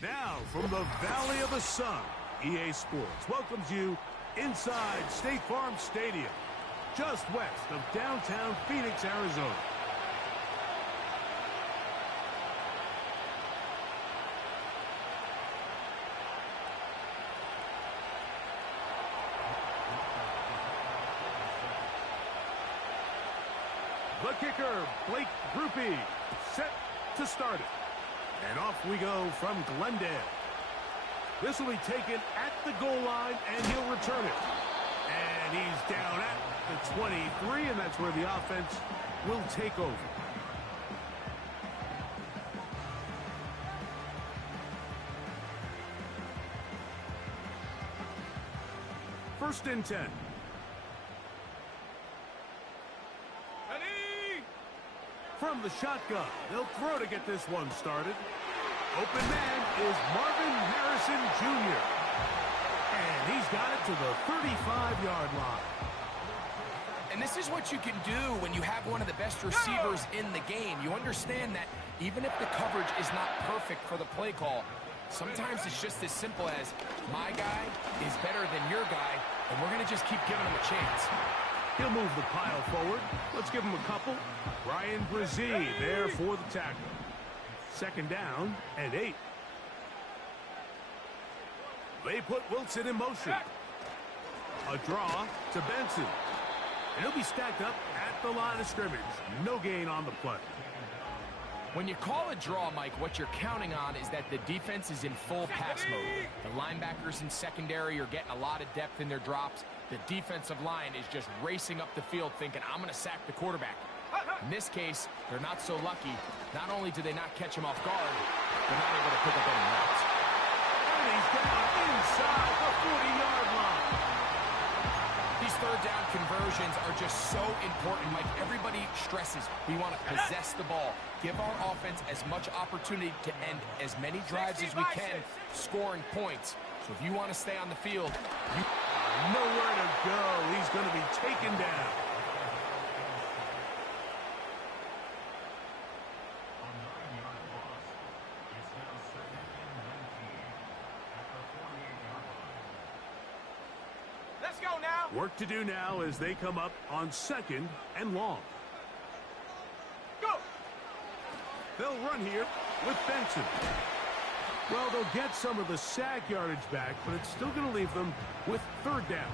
Now, from the Valley of the Sun, EA Sports welcomes you inside State Farm Stadium, just west of downtown Phoenix, Arizona. The kicker, Blake Grupe, set to start it. And off we go from Glendale. This will be taken at the goal line, and he'll return it. And he's down at the 23, and that's where the offense will take over. First and 10. From the shotgun, they'll throw to get this one started. Open man is Marvin Harrison Jr. And he's got it to the 35-yard line. And this is what you can do when you have one of the best receivers in the game. You understand that even if the coverage is not perfect for the play call, sometimes it's just as simple as my guy is better than your guy, and we're going to just keep giving him a chance. He'll move the pile forward. Let's give him a couple. Ryan Brzee there for the tackle. Second down and 8. They put Wilson in motion. A draw to Benson. And he'll be stacked up at the line of scrimmage. No gain on the play. When you call a draw, Mike, what you're counting on is that the defense is in full pass mode. The linebackers in secondary are getting a lot of depth in their drops. The defensive line is just racing up the field thinking, I'm going to sack the quarterback. In this case, they're not so lucky. Not only do they not catch him off guard, they're not able to pick up any yards. And he's down inside the 40-yard line. These third down conversions are just so important, Mike. Everybody stresses we want to possess the ball, give our offense as much opportunity to end as many drives as we can, scoring points. So if you want to stay on the field, nowhere to go. He's going to be taken down. Let's go now. Work to do now as they come up on second and long. Go. They'll run here with Benson. Well, they'll get some of the sack yardage back, but it's still going to leave them with third down.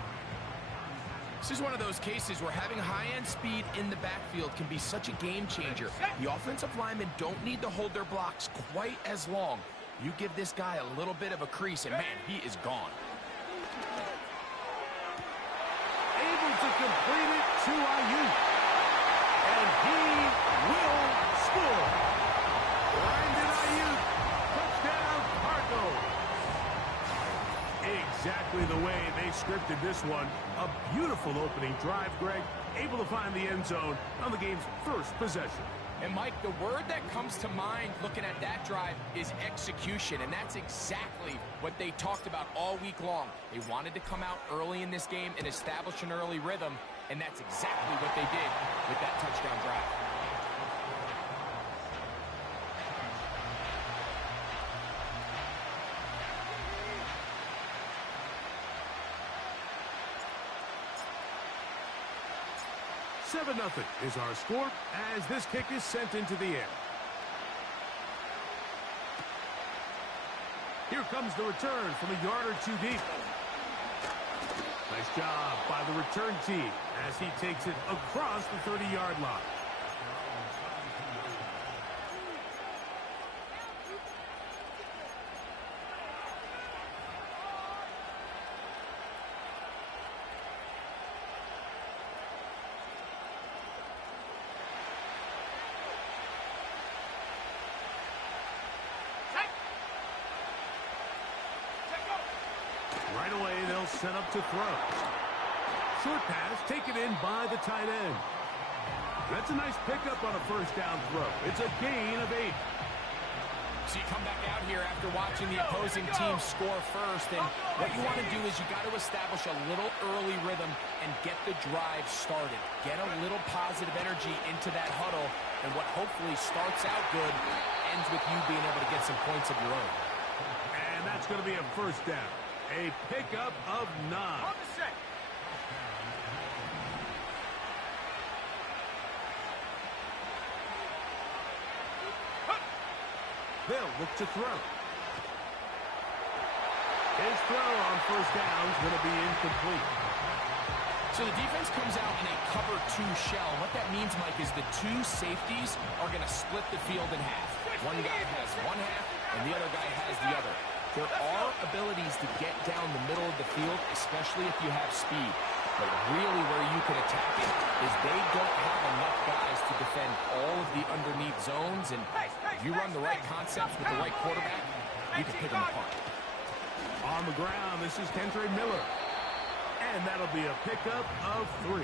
This is one of those cases where having high-end speed in the backfield can be such a game changer. The offensive linemen don't need to hold their blocks quite as long. You give this guy a little bit of a crease, and man, he is gone. Able to complete it to Ayuk. And he will score. Brandon Ayuk, touchdown Cardinals. Exactly the way they scripted this one. A beautiful opening drive, Greg. Able to find the end zone on the game's first possession. And, Mike, the word that comes to mind looking at that drive is execution, and that's exactly what they talked about all week long. They wanted to come out early in this game and establish an early rhythm, and that's exactly what they did with that touchdown drive. Seven 0 is our score as this kick is sent into the air. Here comes the return from a yard or two deep. Nice job by the return team as he takes it across the 30-yard line. Right away, they'll set up to throw. Short pass taken in by the tight end. That's a nice pickup on a first down throw. It's a gain of 8. So you come back out here after watching the opposing team score first, and what you want to do is you got to establish a little early rhythm and get the drive started. Get a little positive energy into that huddle, and what hopefully starts out good ends with you being able to get some points of your own. And that's going to be a first down. A pickup of 9. On the set. They'll look to throw. His throw on first down is going to be incomplete. So the defense comes out in a cover 2 shell. What that means, Mike, is the 2 safeties are going to split the field in half. One guy has one half, and the other guy has the other. There are abilities to get down the middle of the field, especially if you have speed. But really where you can attack it is they don't have enough guys to defend all of the underneath zones. And if you run the right concepts with the right quarterback, you can pick them apart. On the ground, this is Kendre Miller. And that'll be a pickup of 3.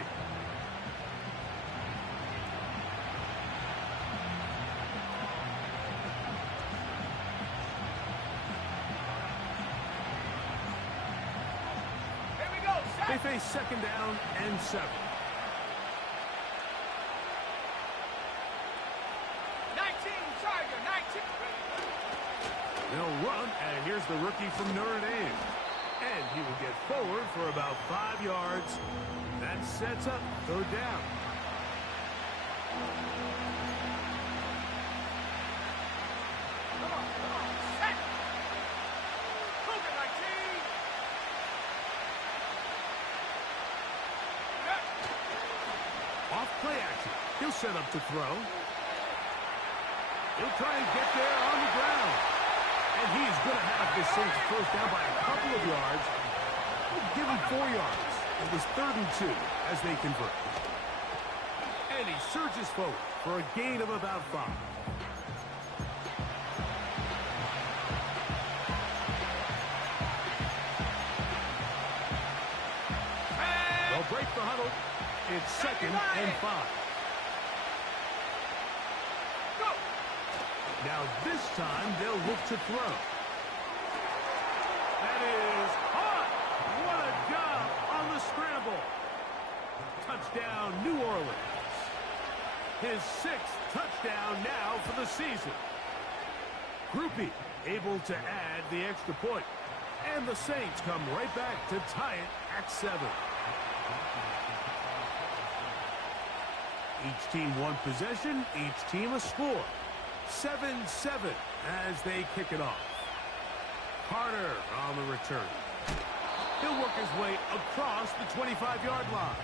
They face second down and 7. 19, Tiger, 19. They'll run, and here's the rookie from Notre Dame. And he will get forward for about 5 yards. That sets up third down. Come on, set. Cougar 19. Off play action. He'll set up to throw. He'll try and get there on the ground. And he's going to have the Saints first down by a couple of yards. We'll give him 4 yards. It was 3rd and 2 as they convert. And he surges forward for a gain of about 5. They'll break the huddle. It's 2nd and 5. Go. Now this time they'll look to throw. That is hot. What a job on the scramble. Touchdown, New Orleans. His 6th touchdown now for the season. Grupe able to add the extra point. And the Saints come right back to tie it at 7. Each team one possession, each team a score. 7-7 as they kick it off. Carter on the return. He'll work his way across the 25-yard line.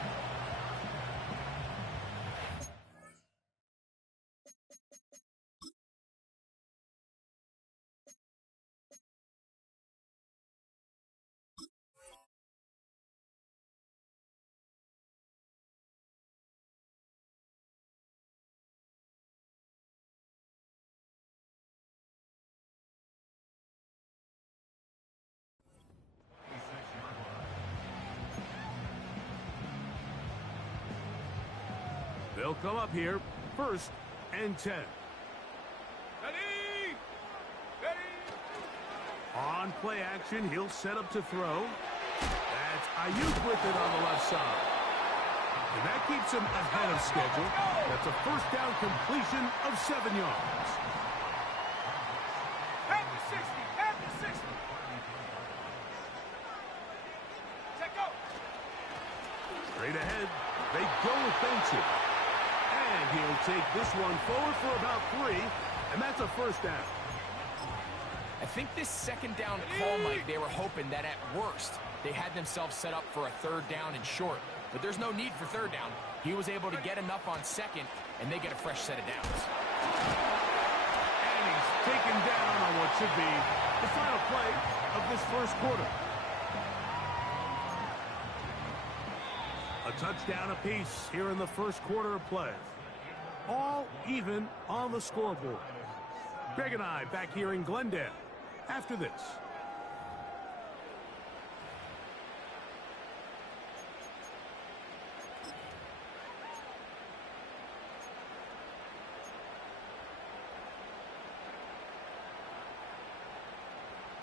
They'll come up here, 1st and 10. Ready. Ready. On play action, he'll set up to throw. That's Ayuk with it on the left side. And that keeps him ahead of schedule. That's a first down completion of 7 yards. At the 60. At the 60. Check go. Straight ahead, they go with Benson. And he'll take this one forward for about 3, and that's a first down. I think this second down call, Mike, they were hoping that at worst they had themselves set up for a 3rd down and short. But there's no need for 3rd down. He was able to get enough on 2nd, and they get a fresh set of downs. And he's taken down on what should be the final play of this first quarter. A touchdown apiece here in the first quarter of play. All even on the scoreboard. Greg and I back here in Glendale after this.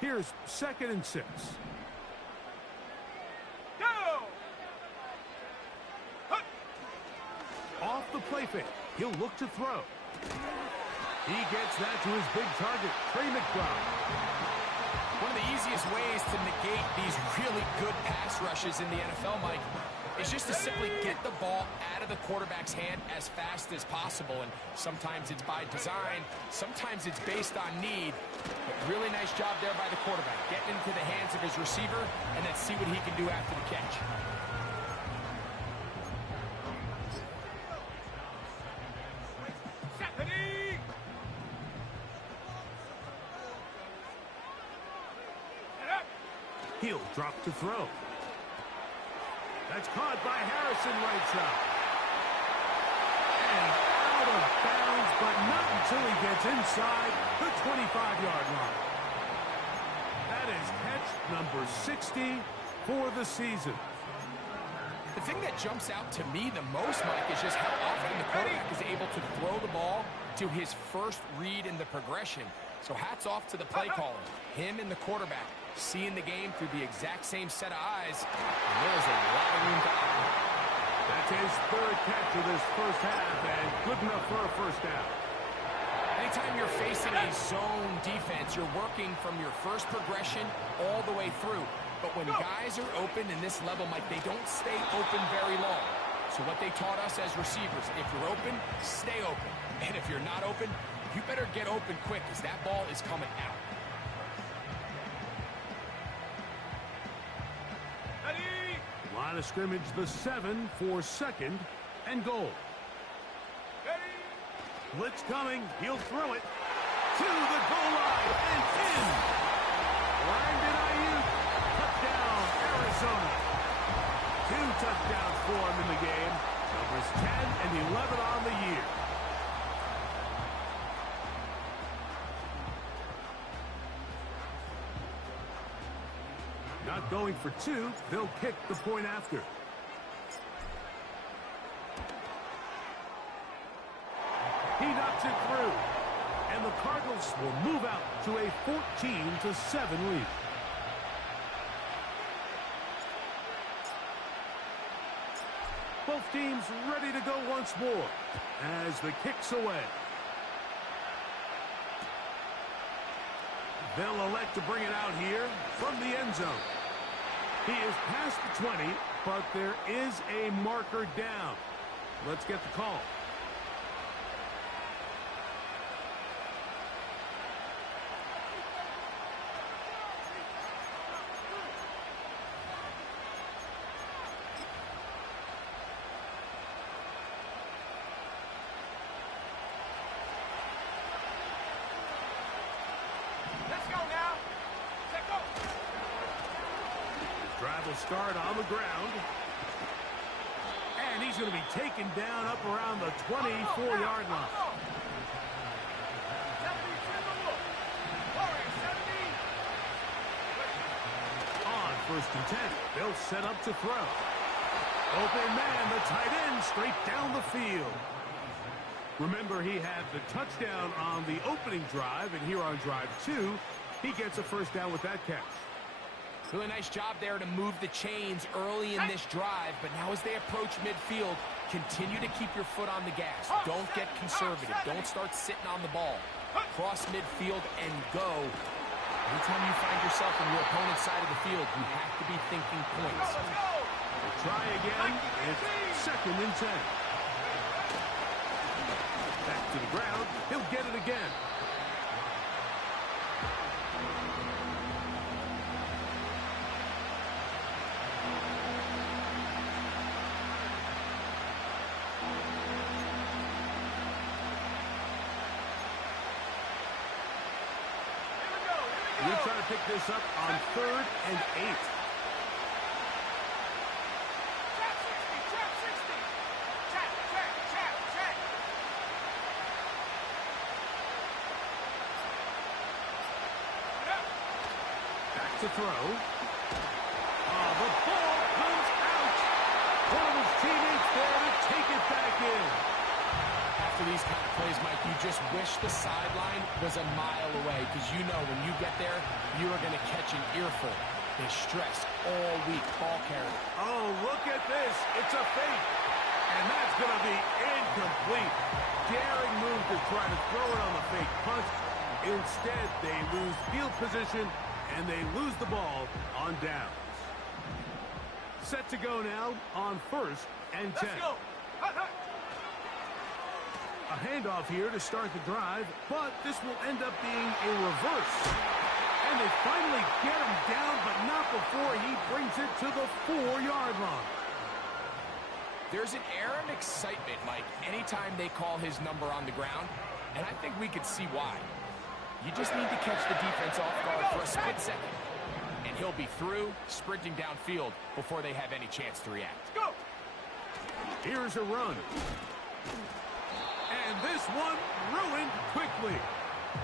Here's 2nd and 6. Go. Off the play fake. He'll look to throw. He gets that to his big target, Trey McBride. One of the easiest ways to negate these really good pass rushes in the NFL, Mike, is just to simply get the ball out of the quarterback's hand as fast as possible. And sometimes it's by design, sometimes it's based on need. But really nice job there by the quarterback, getting into the hands of his receiver, and then see what he can do after the catch. He'll drop to throw. That's caught by Harrison right side. And out of bounds, but not until he gets inside the 25-yard line. That is catch number 60 for the season. The thing that jumps out to me the most, Mike, is just how often the quarterback is able to throw the ball to his first read in the progression. So hats off to the play caller. Him and the quarterback seeing the game through the exact same set of eyes. And there's a lot of room to operate. That's his third catch of this first half, and good enough for a first down. Anytime you're facing a zone defense, you're working from your first progression all the way through. But when guys are open in this level, Mike, they don't stay open very long. So what they taught us as receivers, if you're open, stay open. And if you're not open, you better get open quick, because that ball is coming out. Line of scrimmage, the 7 for second and goal. Blitz coming. He'll throw it to the goal line and in. Brandon Ayuk, touchdown, Arizona. 2 touchdowns for him in the game. Numbers 10 and 11 on the year. Not going for 2. They'll kick the point after. He knocks it through. And the Cardinals will move out to a 14-7 lead. Both teams ready to go once more as the kick's away. They'll elect to bring it out here from the end zone. He is past the 20, but there is a marker down. Let's get the call. Drive will start on the ground. And he's going to be taken down up around the 24-yard line. On 1st and 10, they'll set up to throw. Open man, the tight end, straight down the field. Remember, he had the touchdown on the opening drive, and here on drive 2, he gets a first down with that catch. Really nice job there to move the chains early in this drive, but now as they approach midfield, continue to keep your foot on the gas. Don't get conservative. Don't start sitting on the ball. Cross midfield and go. Anytime you find yourself on your opponent's side of the field, you have to be thinking points. We'll try again. It's 2nd and 10. Back to the ground. He'll get it again. We'll try to pick this up on 3rd and 8. Back to throw. The ball comes out. One of his teammates there to take it back in. After these kind of plays, Mike, you just wish the sideline was a mile away, because you know when you get there, you are going to catch an earful. They stress all week, ball carrier. Oh, look at this. It's a fake. And that's going to be incomplete. Daring move to try to throw it on the fake punt. Instead, they lose field position, and they lose the ball on downs. Set to go now on 1st and 10. Let's go. Hut, hut. A handoff here to start the drive, but this will end up being a reverse. And they finally get him down, but not before he brings it to the 4-yard line. There's an air of excitement, Mike, anytime they call his number on the ground, and I think we could see why. You just need to catch the defense off guard for a split second, and he'll be through, sprinting downfield before they have any chance to react. Go. Here's a run. And this one ruined quickly.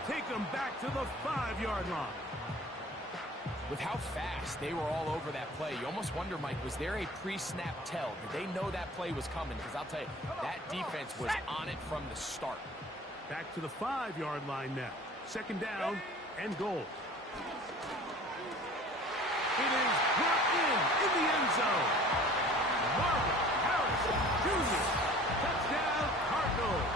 Take them back to the 5-yard line. With how fast they were all over that play, you almost wonder, Mike, was there a pre-snap tell? Did they know that play was coming? Because I'll tell you, that defense was on it from the start. Back to the 5-yard line now. 2nd down and goal. It is brought in the end zone. Marvin Harrison Jr. Touchdown, Cardinals.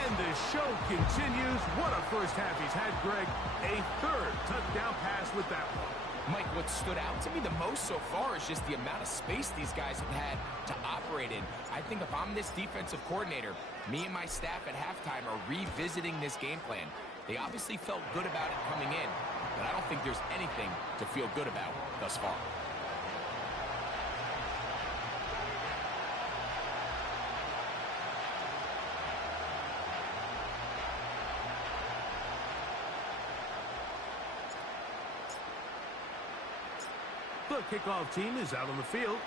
And the show continues. What a first half he's had, Greg. A 3rd touchdown pass with that one. Mike, what stood out to me the most so far is just the amount of space these guys have had to operate in. I think if I'm this defensive coordinator, me and my staff at halftime are revisiting this game plan. They obviously felt good about it coming in, but I don't think there's anything to feel good about thus far. The kickoff team is out on the field,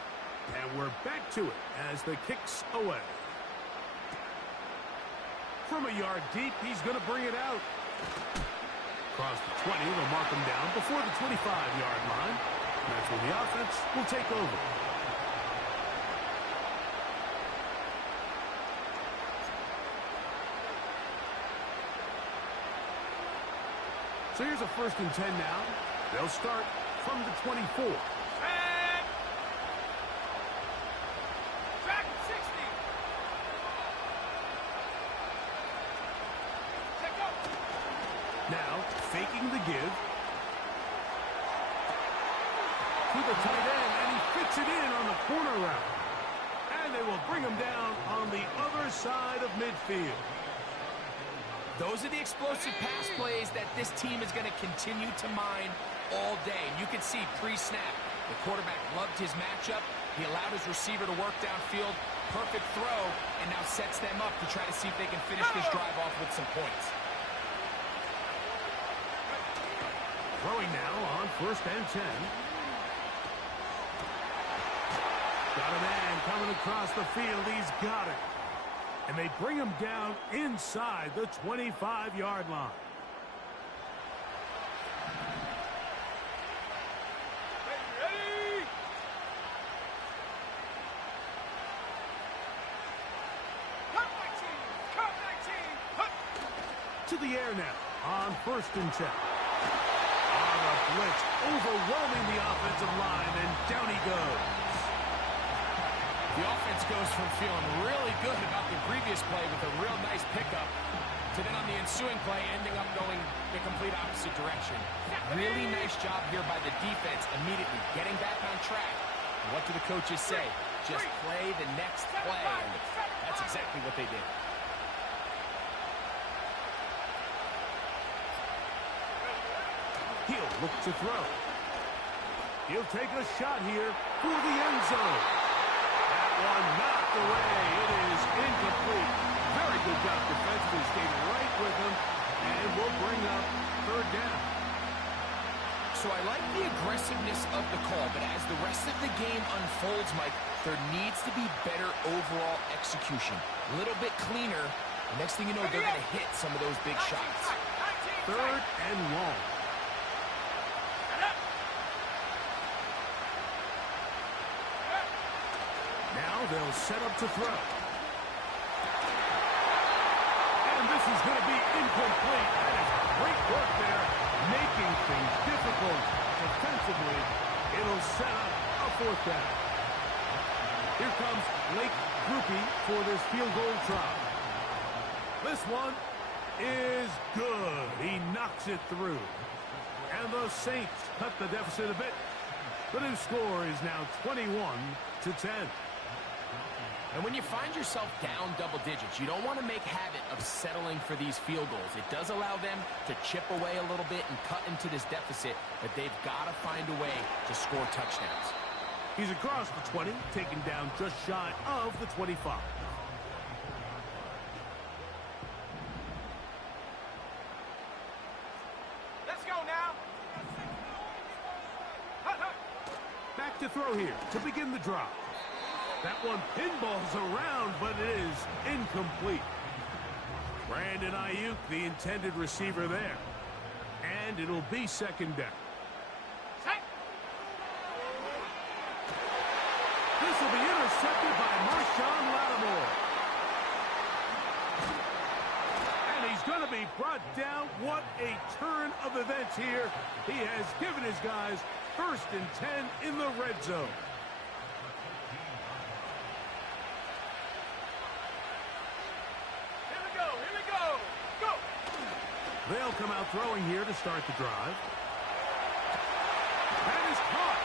and we're back to it as the kick's away. From a yard deep, he's going to bring it out. Across the 20, they'll mark him down before the 25-yard line. And that's when the offense will take over. So here's a 1st and 10 now. They'll start from the 24. And track 60. Check go. Now, faking the give. To the tight end, and he fits it in on the corner route. And they will bring him down on the other side of midfield. Those are the explosive pass plays that this team is going to continue to mine all day. You can see pre-snap, the quarterback loved his matchup. He allowed his receiver to work downfield. Perfect throw, and now sets them up to try to see if they can finish this drive off with some points. Throwing now on 1st and 10. Got a man coming across the field. He's got it. And they bring him down inside the 25-yard line. Ready? Cut 19. Cut 19. Hut. To the air now on 1st and 10. On a blitz, overwhelming the offensive line, and down he goes. The offense goes from feeling really good about the previous play with a real nice pickup to then on the ensuing play ending up going the complete opposite direction. Really nice job here by the defense immediately getting back on track. And what do the coaches say? Just play the next play. And that's exactly what they did. He'll look to throw. He'll take a shot here for the end zone. That one knocked away. It is incomplete. Very good job defensively. Stayed right with him. And we'll bring up 3rd down. So I like the aggressiveness of the call, but as the rest of the game unfolds, Mike, there needs to be better overall execution. A little bit cleaner. The next thing you know, they're going to hit some of those big shots. 3rd and long. Now they'll set up to throw. And this is going to be incomplete. That is great work there, making things difficult defensively. It'll set up a 4th down. Here comes Blake Grupe for this field goal try. This one is good. He knocks it through. And the Saints cut the deficit a bit. The new score is now 21-10. And when you find yourself down double digits, you don't want to make habit of settling for these field goals. It does allow them to chip away a little bit and cut into this deficit, but they've got to find a way to score touchdowns. He's across the 20, taken down just shy of the 25. Let's go now. Back to throw here to begin the drive. That one pinballs around, but it is incomplete. Brandon Ayuk, the intended receiver there. And it'll be second down. This will be intercepted by Marshawn Lattimore. And he's going to be brought down. What a turn of events here. He has given his guys 1st and 10 in the red zone. They'll come out throwing here to start the drive. That is caught.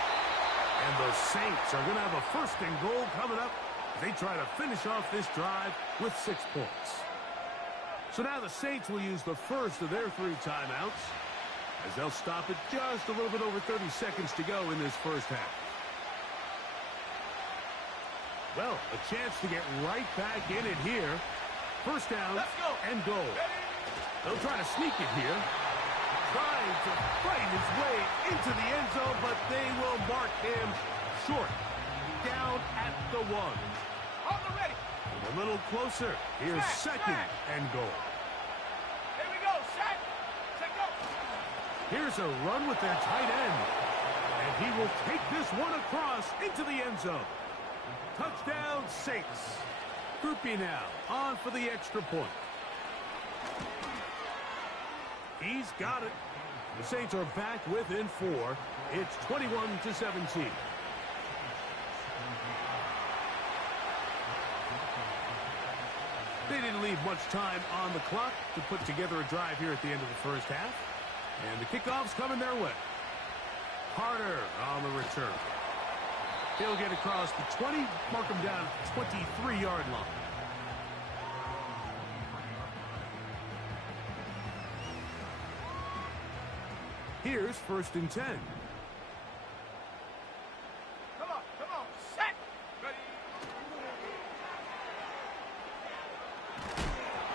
And the Saints are going to have a 1st and goal coming up. They try to finish off this drive with 6 points. So now the Saints will use the first of their 3 timeouts as they'll stop it just a little bit over 30 seconds to go in this first half. Well, a chance to get right back in it here. 1st down and goal. They'll try to sneak it here. Trying to fight his way into the end zone, but they will mark him short. Down at the 1. On the ready. A little closer. Here's second and goal. Here we go, Shaq. Take go. Here's a run with their tight end. And he will take this one across into the end zone. Touchdown, Saints. Groupie now on for the extra point. He's got it. The Saints are back within 4. It's 21-17. They didn't leave much time on the clock to put together a drive here at the end of the first half. And the kickoff's coming their way. Carter on the return. He'll get across the 20, mark him down at the 23-yard line. Here's 1st and 10. Come on, set. Ready.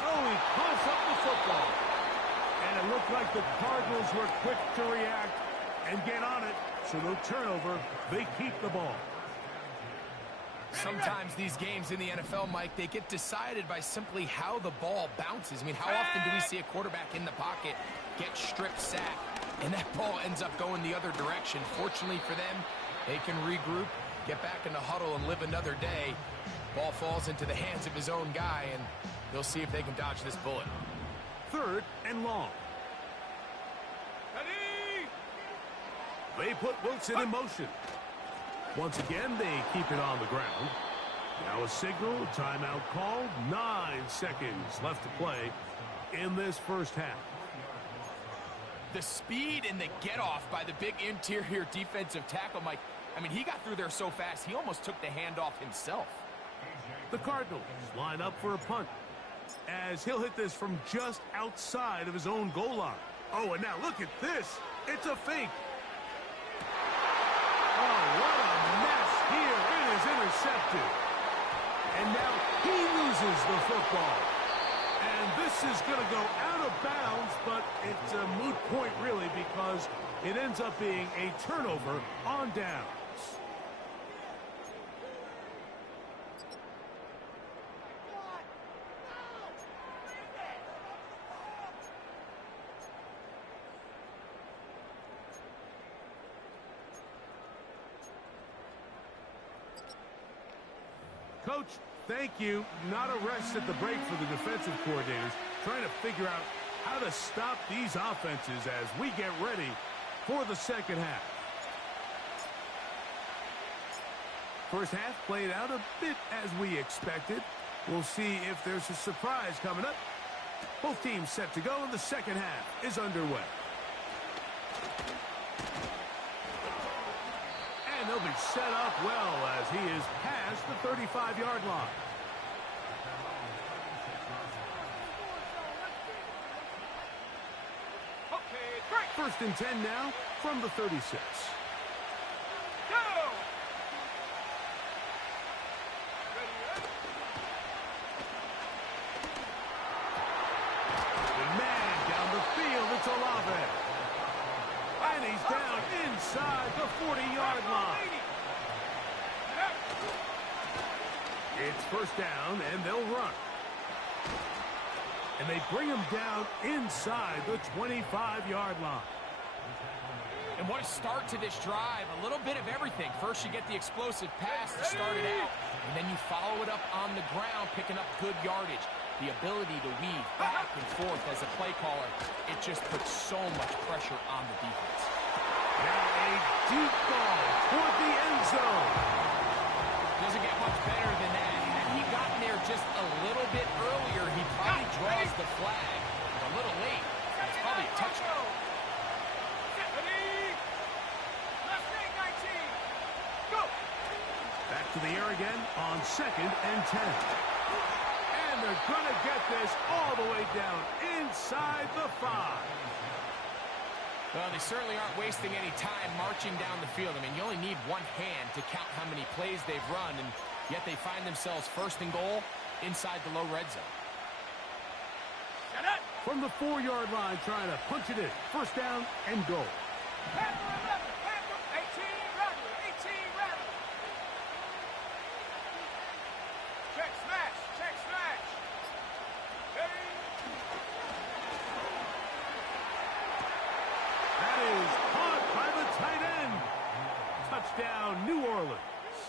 Oh, he coughs up the football. And it looked like the Cardinals were quick to react and get on it. So no turnover. They keep the ball. Sometimes these games in the NFL, Mike, they get decided by simply how the ball bounces. I mean, how often do we see a quarterback in the pocket get strip sacked, and that ball ends up going the other direction? Fortunately for them, they can regroup, get back in the huddle, and live another day. Ball falls into the hands of his own guy, and they'll see if they can dodge this bullet. 3rd and long. Ready. They put Wilson in motion. Once again, they keep it on the ground. Now a signal, timeout called. 9 seconds left to play in this first half. The speed and the get-off by the big interior defensive tackle, Mike. I mean, he got through there so fast, he almost took the handoff himself. The Cardinals line up for a punt as he'll hit this from just outside of his own goal line. Oh, and now look at this. It's a fake. Oh, what a mess here. It is intercepted. And now he loses the football. And this is going to go out of bounds, but it's a moot point, really, because it ends up being a turnover on downs. Coach, thank you. Not a rest at the break for the defensive coordinators, trying to figure out how to stop these offenses as we get ready for the second half. First half played out a bit as we expected. We'll see if there's a surprise coming up. Both teams set to go, and the second half is underway. set up well as he is past the 35-yard line. Okay, great. 1st and 10 now from the 36. Go! Ready, Man down the field, it's Olave. And he's down inside the 40-yard line. It's 1st down, and they'll run. And they bring him down inside the 25-yard line. And what a start to this drive. A little bit of everything. First, you get the explosive pass to start it out, and then you follow it up on the ground, picking up good yardage. The ability to weave back and forth as a play caller, it just puts so much pressure on the defense. Now a deep ball toward the end zone. Doesn't get much better than that. Had he gotten there just a little bit earlier, he probably draws the flag. A little late. It's probably a touchdown. Back to the air again on 2nd and 10. And they're going to get this all the way down inside the 5. Well, they certainly aren't wasting any time marching down the field. I mean, you only need one hand to count how many plays they've run, and yet they find themselves 1st and goal inside the low red zone. From the 4-yard line, trying to punch it in. 1st down and goal. Check smash, check smash. Ready? That is caught by the tight end. Touchdown, New Orleans.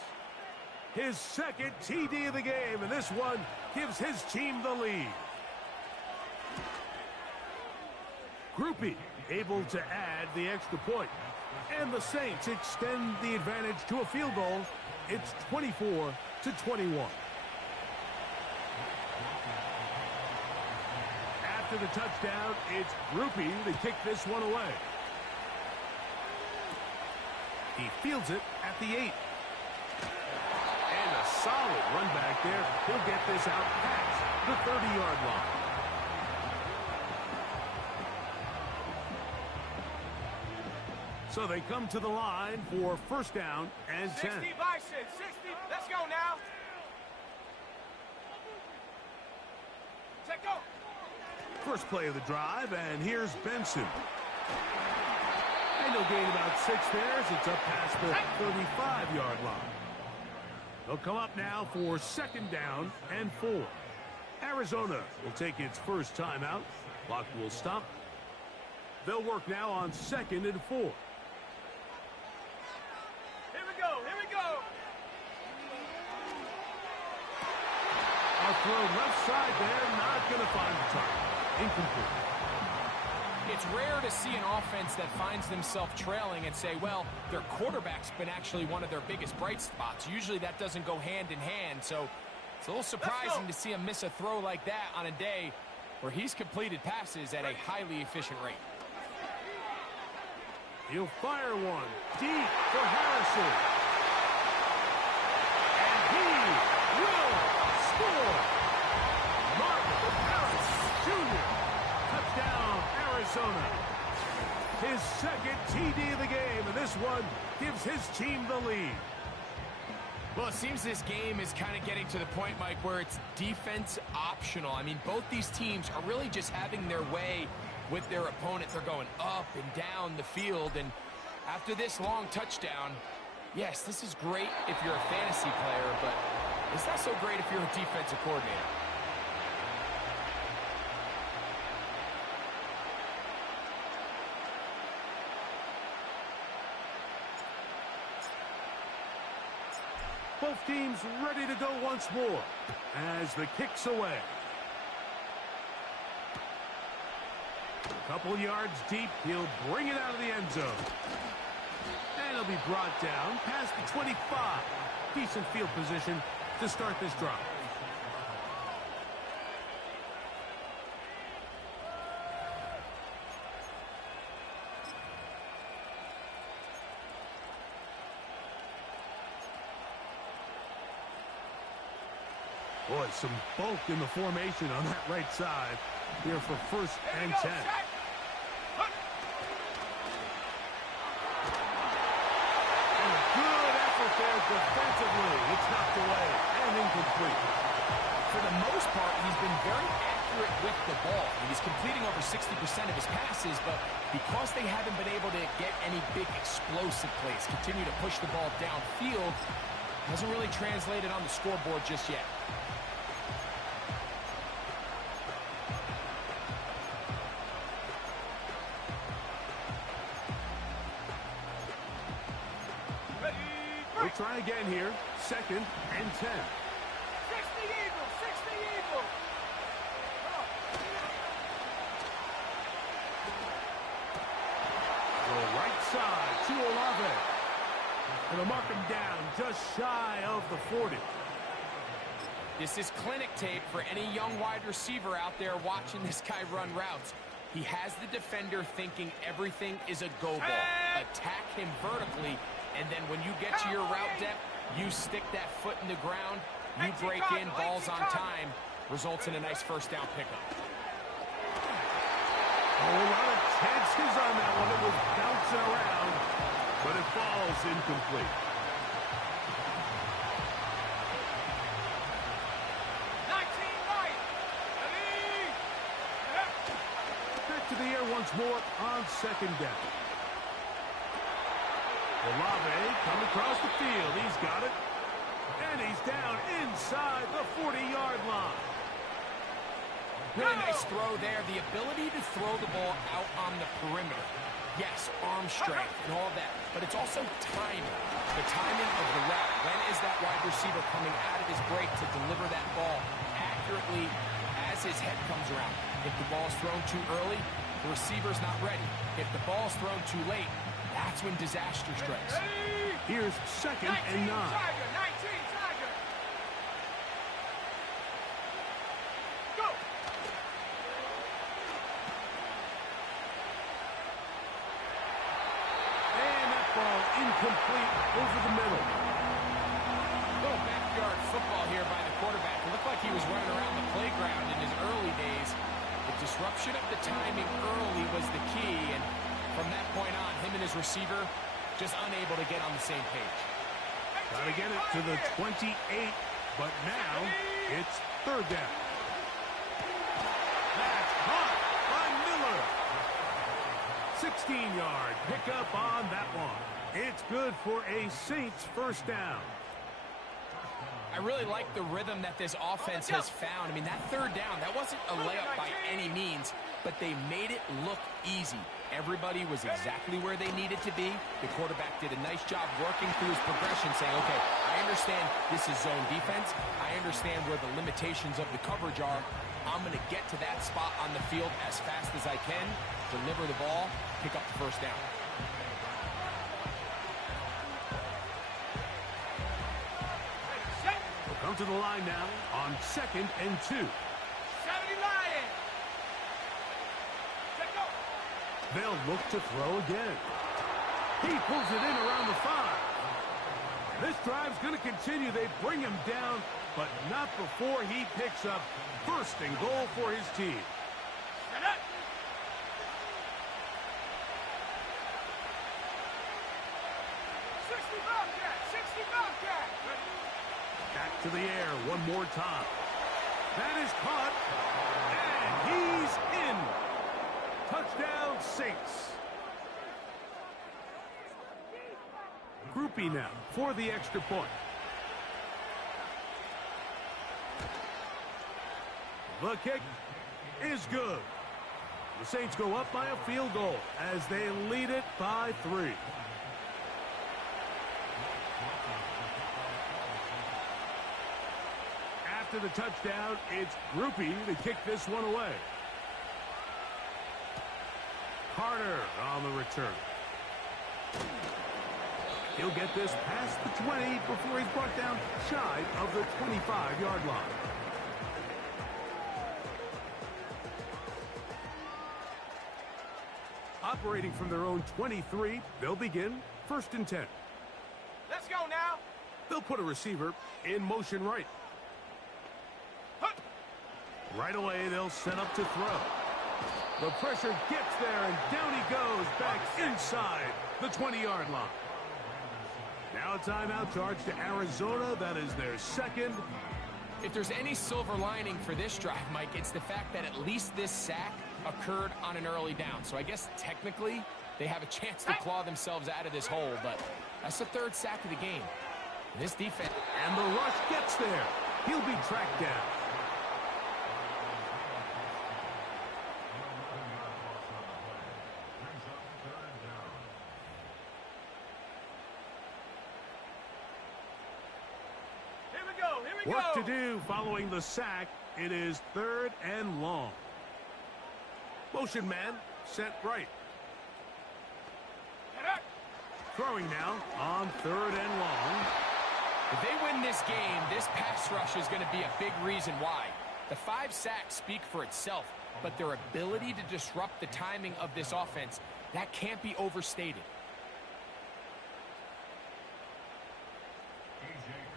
His 2nd TD of the game, and this one gives his team the lead. Grupe able to add the extra point. And the Saints extend the advantage to a field goal. It's 24-21. After the touchdown, it's Grupe to kick this one away. He fields it at the 8. And a solid run back there. He'll get this out past the 30-yard line. So they come to the line for 1st down and 10. 60 Bison, 60. Let's go now. Check go. First play of the drive, and here's Benson. And he'll gain about 6 there as it's up past the 35-yard line. They'll come up now for 2nd down and 4. Arizona will take its first timeout. Clock will stop. They'll work now on 2nd and 4. Here we go, here we go. A throw left side there, not going to find the target. Incomplete. It's rare to see an offense that finds themselves trailing and say, well, their quarterback's been actually one of their biggest bright spots. Usually that doesn't go hand in hand, so it's a little surprising to see him miss a throw like that on a day where he's completed passes at a highly efficient rate. He'll fire one deep for Harrison. And he will score. Marvin Harris Jr. Touchdown, Arizona. His 2nd TD of the game, and this one gives his team the lead. Well, it seems this game is kind of getting to the point, Mike, where it's defense optional. I mean, both these teams are really just having their way with their opponent. They're going up and down the field, and after this long touchdown, yes, this is great if you're a fantasy player, but it's not so great if you're a defensive coordinator. Both teams ready to go once more as the kick's away. A couple yards deep, he'll bring it out of the end zone. And he'll be brought down past the 25. Decent field position to start this drive. Boy, some bulk in the formation on that right side here for 1st and 10. And a good effort there defensively. It's knocked away and incomplete. For the most part, he's been very accurate with the ball. He's completing over 60% of his passes, but because they haven't been able to get any big explosive plays, continue to push the ball downfield, hasn't really translated on the scoreboard just yet. We'll try again here. 2nd and 10. 60 Eagles, 60 Eagles. The right side to Olave. Gonna mark him down just shy of the 40. This is clinic tape for any young wide receiver out there watching this guy run routes. He has the defender thinking everything is a go ball. Attack him vertically, and then when you get to your route depth, you stick that foot in the ground, you break in, balls on time, results in a nice 1st down pickup. A lot of chances on that one. It was bouncing around, but it falls incomplete. 19 right. Ready. Back to the air once more on 2nd down. Olave coming across the field. He's got it. And he's down inside the 40-yard line. Really nice throw there. The ability to throw the ball out on the perimeter. Yes, arm strength and all that, but it's also timing. The timing of the route. When is that wide receiver coming out of his break to deliver that ball accurately as his head comes around? If the ball is thrown too early, the receiver's not ready. If the ball is thrown too late, that's when disaster strikes. Here's 2nd and 9. 19 Tiger. Go. And that ball incomplete over the middle. Little backyard football here by the quarterback. It looked like he was running around the playground in his early days. The disruption of the timing early was the key, and from that point on, him and his receiver just unable to get on the same page. Try to get it to the 28, but now it's 3rd down. That's caught by Miller. 16-yard pickup on that one. It's good for a Saints 1st down. I really like the rhythm that this offense has found. I mean, that 3rd down, that wasn't a layup by any means, but they made it look easy. Everybody was exactly where they needed to be. The quarterback did a nice job working through his progression, saying, okay, I understand this is zone defense. I understand where the limitations of the coverage are. I'm going to get to that spot on the field as fast as I can, deliver the ball, pick up the 1st down. Come to the line now on 2nd and 2. 70 Lions. Check go. They'll look to throw again. He pulls it in around the 5. This drive's going to continue. They bring him down, but not before he picks up 1st and goal for his team. Set up. 60 Bobcat. Back to the air one more time. That is caught, and he's in. Touchdown, Saints. Groupie now for the extra point. The kick is good. The Saints go up by a field goal as they lead it by 3. After the touchdown, it's Groupie to kick this one away. Carter on the return. He'll get this past the 20 before he's brought down shy of the 25-yard line. Operating from their own 23, they'll begin 1st and 10. Let's go now. They'll put a receiver in motion right. Right away, they'll set up to throw. The pressure gets there, and down he goes back inside the 20-yard line. Now a timeout charge to Arizona. That is their second. If there's any silver lining for this drive, Mike, it's the fact that at least this sack occurred on an early down. So I guess technically they have a chance to claw themselves out of this hole, but that's the third sack of the game. This defense. And the rush gets there. He'll be tracked down. Work to do following the sack. It is 3rd and long. Motion man, set right. Throwing now on 3rd and long. If they win this game, this pass rush is going to be a big reason why. The 5 sacks speak for itself, but their ability to disrupt the timing of this offense, that can't be overstated.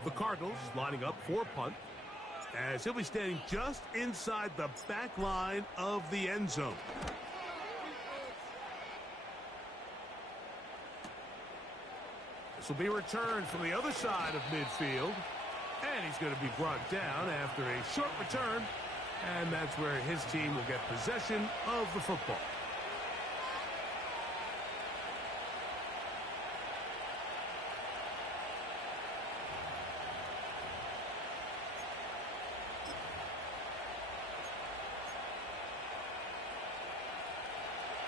The Cardinals lining up for punt, as he'll be standing just inside the back line of the end zone. This will be returned from the other side of midfield, and he's going to be brought down after a short return, and that's where his team will get possession of the football.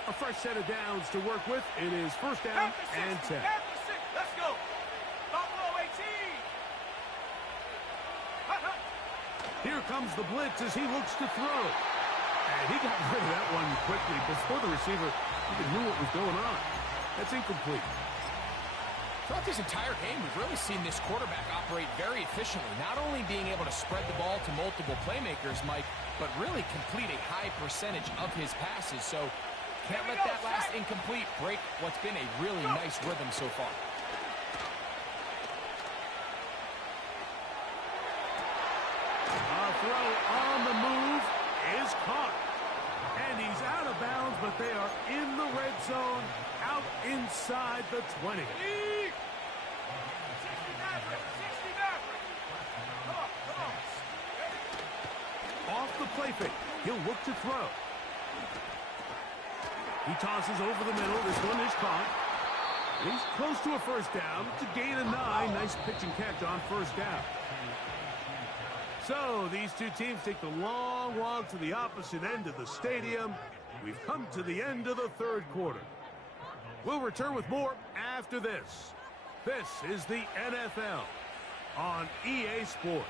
A fresh set of downs to work with. It is 1st down and 10. Let's go. Buffalo 18. Here comes the blitz as he looks to throw. And he got rid of that one quickly before the receiver even knew what was going on. That's incomplete. Throughout this entire game, we've really seen this quarterback operate very efficiently, not only being able to spread the ball to multiple playmakers, Mike, but really complete a high percentage of his passes. So can't let that last incomplete break what's been a really nice rhythm so far. A throw on the move is caught. And he's out of bounds, but they are in the red zone, out inside the 20. Off the play fake. He'll look to throw. He tosses over the middle. This one is caught. He's close to a 1st down. It's a gain of 9. Nice pitch and catch on 1st down. So these two teams take the long walk to the opposite end of the stadium. We've come to the end of the 3rd quarter. We'll return with more after this. This is the NFL on EA Sports.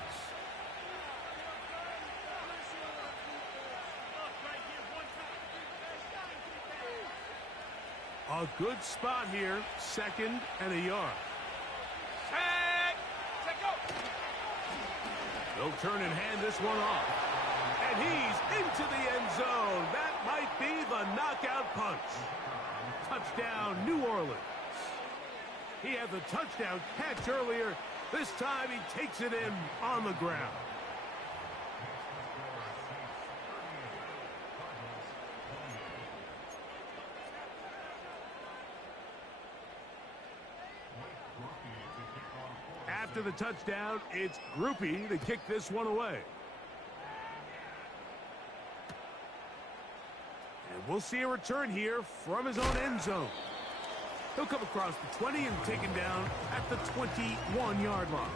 A good spot here, 2nd and a yard. They'll turn and hand this one off. And he's into the end zone. That might be the knockout punch. Touchdown, New Orleans. He had the touchdown catch earlier. This time he takes it in on the ground. After the touchdown, it's Grupe to kick this one away. And we'll see a return here from his own end zone. He'll come across the 20 and taken down at the 21-yard line.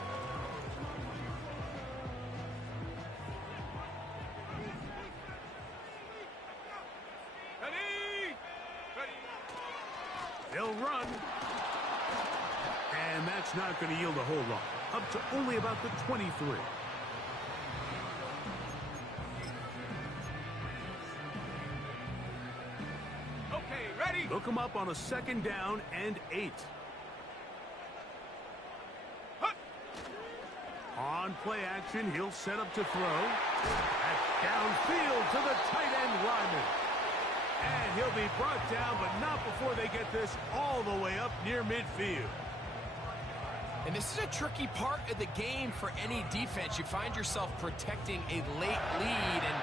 They'll run. And that's not going to yield a whole lot. Up to only about the 23. Okay, ready? Look him up on a 2nd down and 8. On play action, he'll set up to throw. That's downfield to the tight end lineman. And he'll be brought down, but not before they get this all the way up near midfield. And this is a tricky part of the game for any defense. You find yourself protecting a late lead, and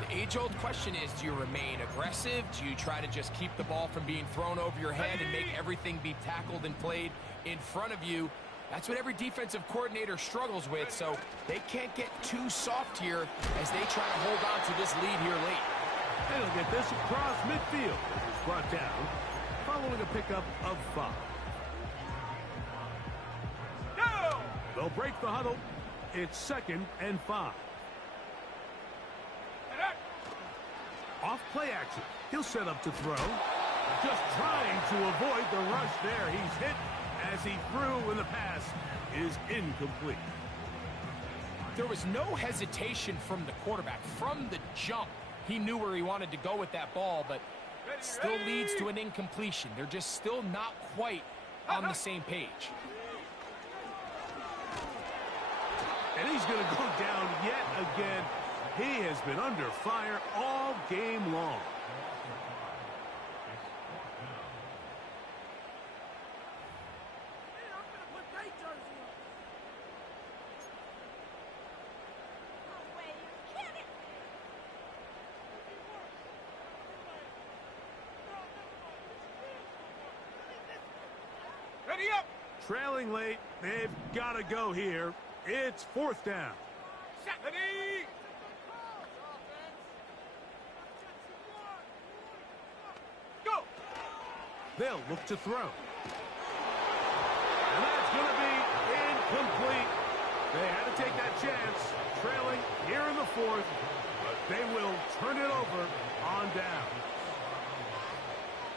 the age-old question is, do you remain aggressive? Do you try to just keep the ball from being thrown over your head and make everything be tackled and played in front of you? That's what every defensive coordinator struggles with, so they can't get too soft here as they try to hold on to this lead here late. And he'll get this across midfield. It's brought down following a pickup of 5. They'll break the huddle. It's 2nd and 5. Off play action. He'll set up to throw. Just trying to avoid the rush there. He's hit as he threw, and the pass is incomplete. There was no hesitation from the quarterback. From the jump, he knew where he wanted to go with that ball, but still leads to an incompletion. They're just still not quite on the same page. And he's going to go down yet again. He has been under fire all game long. Ready up. Trailing late, they've got to go here. It's 4th down. Ready. Go. They'll look to throw. And that's going to be incomplete. They had to take that chance, trailing here in the 4th, but they will turn it over on down.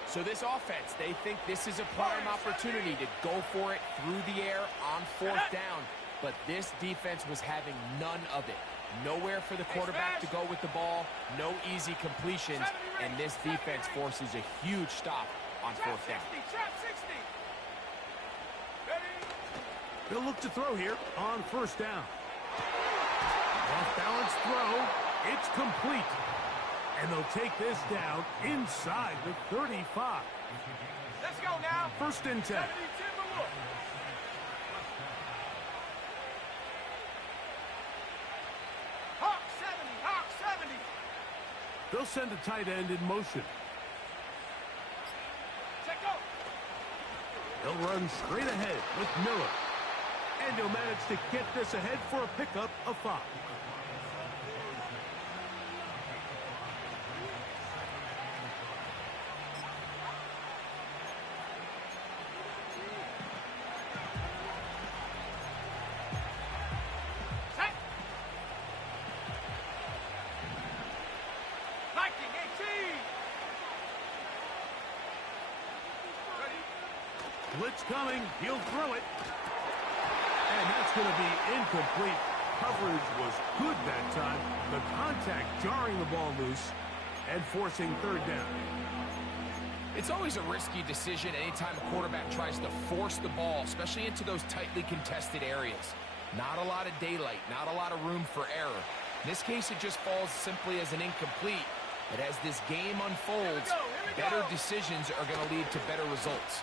So this offense, they think this is a prime opportunity to go for it through the air on 4th down. But this defense was having none of it. Nowhere for the quarterback to go with the ball, no easy completions, and this defense forces a huge stop on 4th down. They'll look to throw here on 1st down. Off-balance throw. It's complete. And they'll take this down inside the 35. Let's go now. 1st and 10. Hawk 70, Hawk 70. They'll send a tight end in motion. Check go. They'll run straight ahead with Miller. And he'll manage to get this ahead for a pickup of 5. Blitz coming. He'll throw it. And that's going to be incomplete. Coverage was good that time. The contact jarring the ball loose and forcing 3rd down. It's always a risky decision anytime a quarterback tries to force the ball, especially into those tightly contested areas. Not a lot of daylight, not a lot of room for error. In this case, it just falls simply as an incomplete. But as this game unfolds, better decisions are going to lead to better results.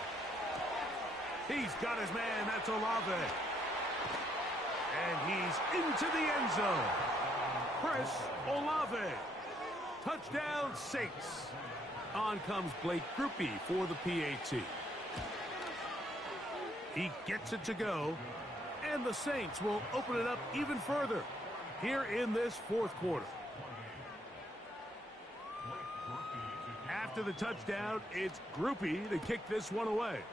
He's got his man. That's Olave. And he's into the end zone. Chris Olave. Touchdown, Saints. On comes Blake Grupe for the PAT. He gets it to go. And the Saints will open it up even further here in this 4th quarter. After the touchdown, it's Grupe to kick this one away.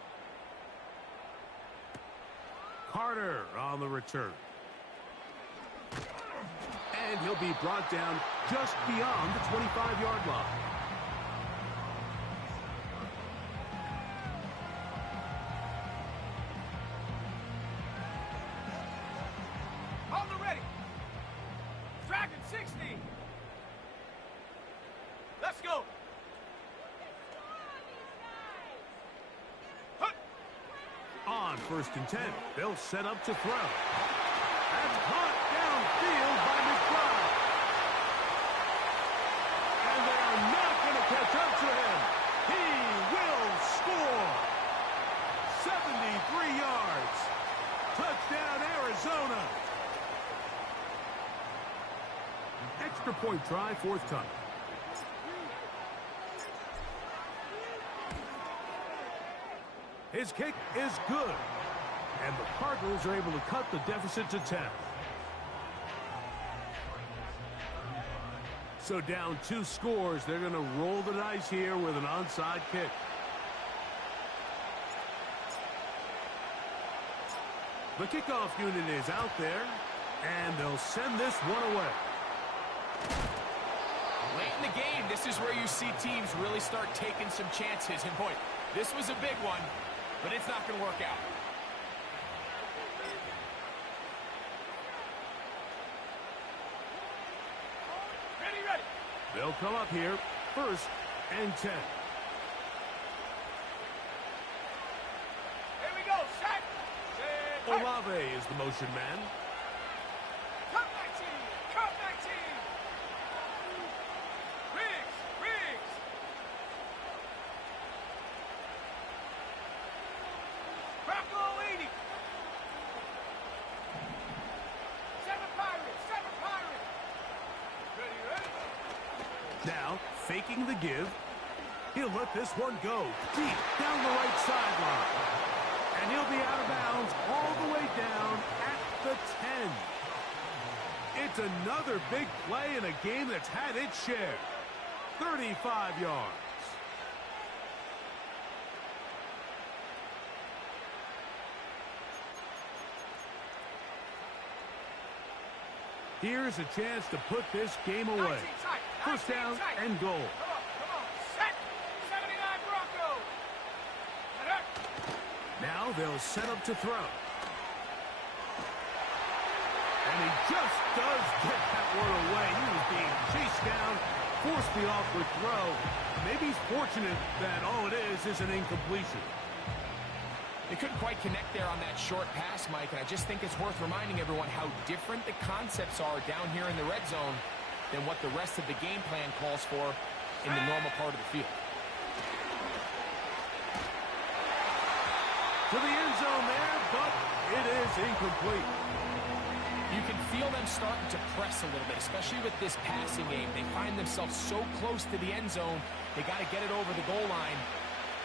Carter on the return. And he'll be brought down just beyond the 25-yard line. On the ready. Dragon 60. Let's go. On 1st and 10, they'll set up to throw. That's caught downfield by McBride. And they are not going to catch up to him. He will score. 73 yards. Extra point try forthcoming. His kick is good. And the Cardinals are able to cut the deficit to 10. So down 2 scores, they're going to roll the dice here with an onside kick. The kickoff unit is out there, and they'll send this one away. Late in the game, this is where you see teams really start taking some chances. And boy, this was a big one, but it's not going to work out. They'll come up here, 1st and 10. Here we go, set. Olave is the motion man. Cut 19, cut 19. Riggs. Crackle 80. 7 Pirates. Ready. Now, faking the give. He'll let this one go deep down the right sideline. And he'll be out of bounds all the way down at the 10. It's another big play in a game that's had its share. 35 yards. Here's a chance to put this game away. 1st down and goal. Come on. Set. 79 Broncos. Now they'll set up to throw. And he just does get that one away. He was being chased down, forced the awkward throw. Maybe he's fortunate that all it is an incompletion. They couldn't quite connect there on that short pass, Mike, and I just think it's worth reminding everyone how different the concepts are down here in the red zone than what the rest of the game plan calls for in the normal part of the field. To the end zone there, but it is incomplete. You can feel them starting to press a little bit, especially with this passing game. They find themselves so close to the end zone, they got to get it over the goal line.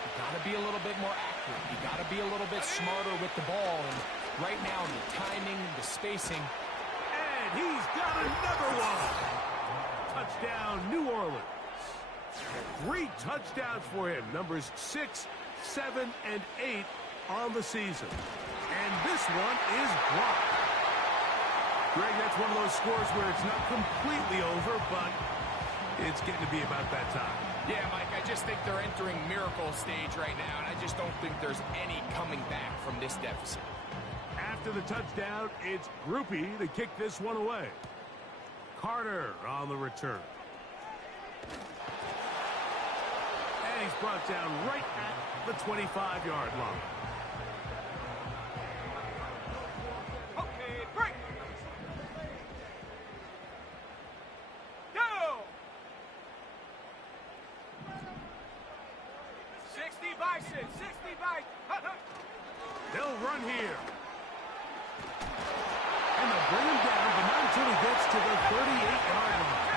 You got to be a little bit more accurate. You got to be a little bit smarter with the ball. And right now, the timing, the spacing. And he's got another one. Touchdown, New Orleans. 3 touchdowns for him. Numbers 6, 7, and 8 on the season. And this one is blocked. Greg, that's one of those scores where it's not completely over, but it's getting to be about that time. Yeah, Mike, I just think they're entering miracle stage right now, and I just don't think there's any coming back from this deficit. After the touchdown, it's Grupe to kick this one away. Carter on the return. And he's brought down right at the 25-yard line. Okay, break. Go. 60 Bison, 60 Bison. They'll run here. And they'll bring him down, but not until he gets to the 38-yard line.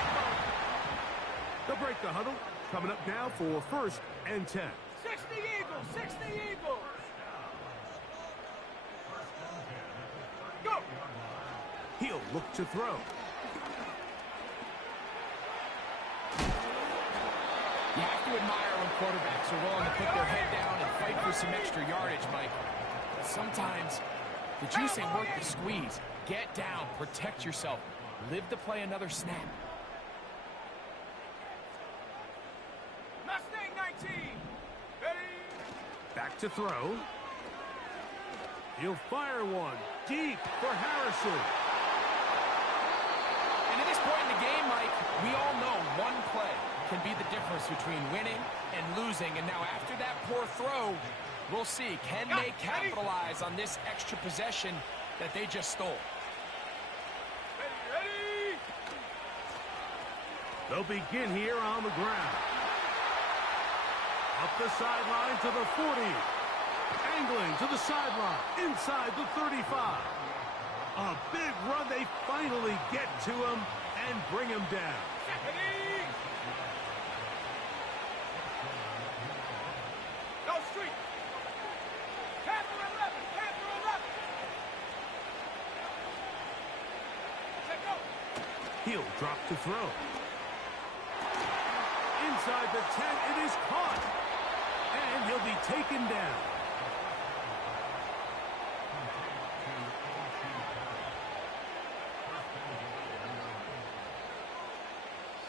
They'll break the huddle. Coming up now for 1st and 10. 60 Eagles, 60 Eagles. Go. He'll look to throw. You have to admire when quarterbacks are willing to put their head down and fight for some extra yardage, Mike. But sometimes the juice ain't worth the squeeze. Get down, protect yourself, live to play another snap. Mustang 19. Ready. Back to throw. He'll fire one deep for Harrison. And at this point in the game, Mike, we all know one play can be the difference between winning and losing. And now after that poor throw, we'll see, can they capitalize on this extra possession that they just stole? Ready. They'll begin here on the ground. Up the sideline to the 40. Angling to the sideline. Inside the 35. A big run. They finally get to him. and bring him down. Go street. Panther 11. Panther 11. Check go. He'll drop to throw. Inside the 10, it is caught. And he'll be taken down.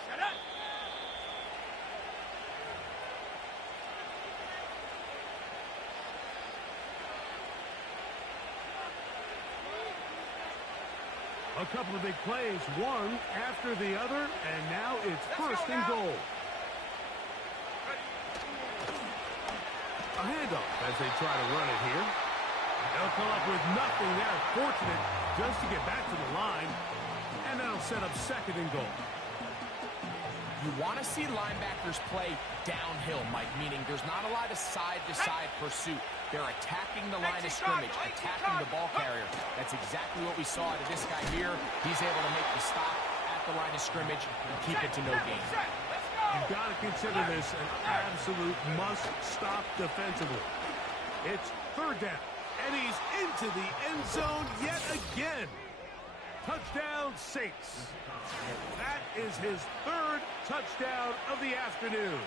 Shut up. A couple of big plays, one after the other, and now it's first and goal. A handoff as they try to run it here. They'll come up with nothing there. Fortunate just to get back to the line. And that'll set up second and goal. You want to see linebackers play downhill, Mike, meaning there's not a lot of side-to-side pursuit. They're attacking the line of scrimmage, attacking the ball carrier. That's exactly what we saw out of this guy here. He's able to make the stop at the line of scrimmage and keep it to no gain. You've got to consider this an absolute must-stop defensively. It's third down, and he's into the end zone yet again. Touchdown, Saints. That is his third touchdown of the afternoon.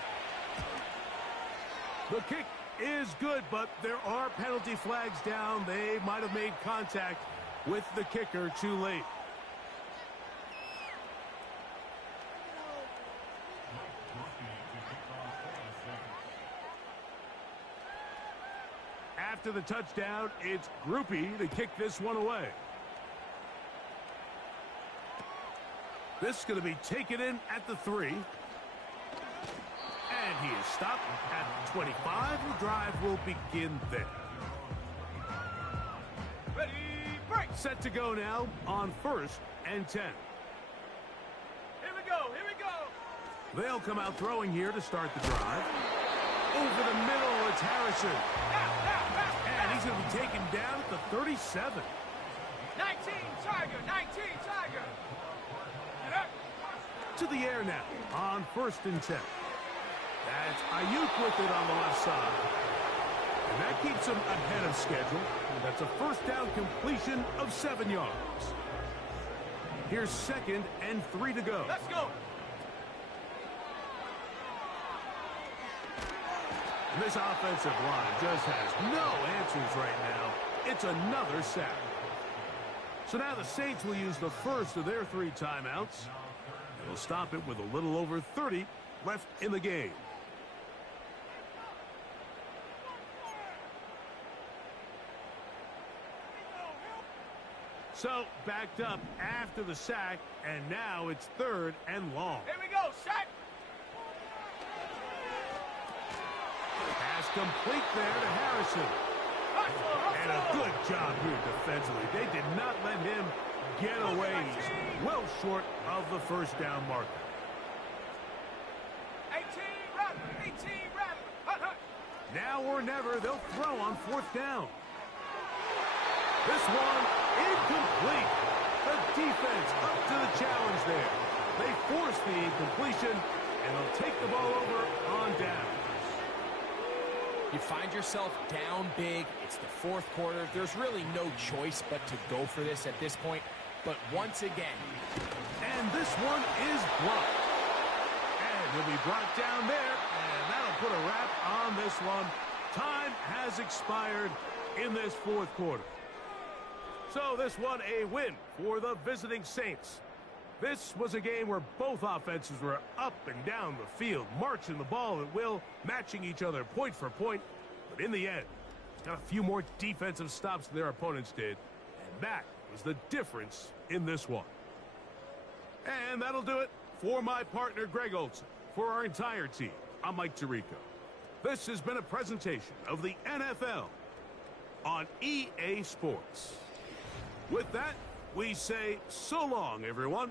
The kick is good, but there are penalty flags down. They might have made contact with the kicker too late. After the touchdown, it's Grupe to kick this one away. This is going to be taken in at the 3. And he is stopped at 25. The drive will begin there. Ready, break. Set to go now on first and 10. Here we go. Here we go. They'll come out throwing here to start the drive. Over the middle, it's Harrison. And he's going to be taken down at the 37. 19 Tiger. 19 Tiger. Get up. To the air now on first and 10. That's Ayuk with it on the left side. And that keeps him ahead of schedule. That's a first down completion of 7 yards. Here's second and 3 to go. Let's go. And this offensive line just has no answers right now. It's another sack. So now the Saints will use the first of their 3 timeouts. They'll stop it with a little over 30 left in the game. So backed up after the sack, and now it's third and long. Here we go. Sack. Pass complete there to Harrison. And a good job here defensively. They did not let him get away. He's well short of the first down marker. 18 Rattler. 18 Rattler. Hut, hut. Now or never, they'll throw on fourth down. This one incomplete. The defense up to the challenge there. They force the incompletion, and they'll take the ball over on down. You find yourself down big. It's the fourth quarter. There's really no choice but to go for this at this point. But once again. And this one is blocked. And he'll be brought down there. And that'll put a wrap on this one. Time has expired in this fourth quarter. So this one a win for the visiting Saints. This was a game where both offenses were up and down the field, marching the ball at will, matching each other point for point. But in the end, got a few more defensive stops than their opponents did. And that was the difference in this one. And that'll do it for my partner, Greg Olson. For our entire team, I'm Mike Tirico. This has been a presentation of the NFL on EA Sports. With that, we say so long, everyone.